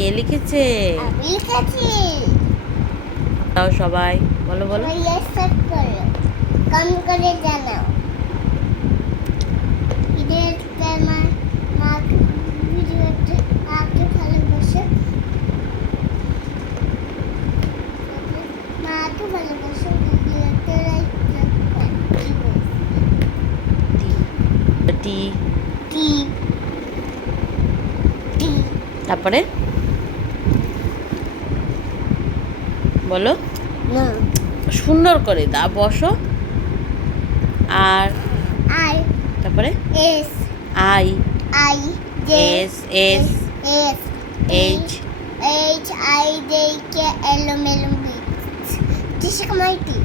কে লিখেছে? আমি লিখেছি। তাও সবাই বলো বলো। কম করে জানাও। ঈদের আমার মাকে ভিডিওতে মাকে ভালোবাসে, মাকে ভালোবাসে ভিডিওতে টি টি টি তারপরে বলো না সুন্দর করে দা বসো। আর আই তারপরে S I I J S S S H H I J K L M L T